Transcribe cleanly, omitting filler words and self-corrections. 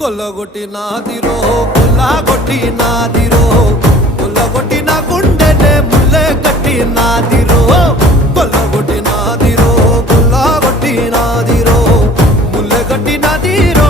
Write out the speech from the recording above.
కొల్లగొట్టి నాదిరో కొల్లగొట్టి నాదిరో కొల్లగొట్టి నా గుండెనే ముల్లె కట్టి నాదిరో కొల్లగొట్టి నాదిరో కొల్లగొట్టి నాదిరో ముల్లె కట్టి నాదిరో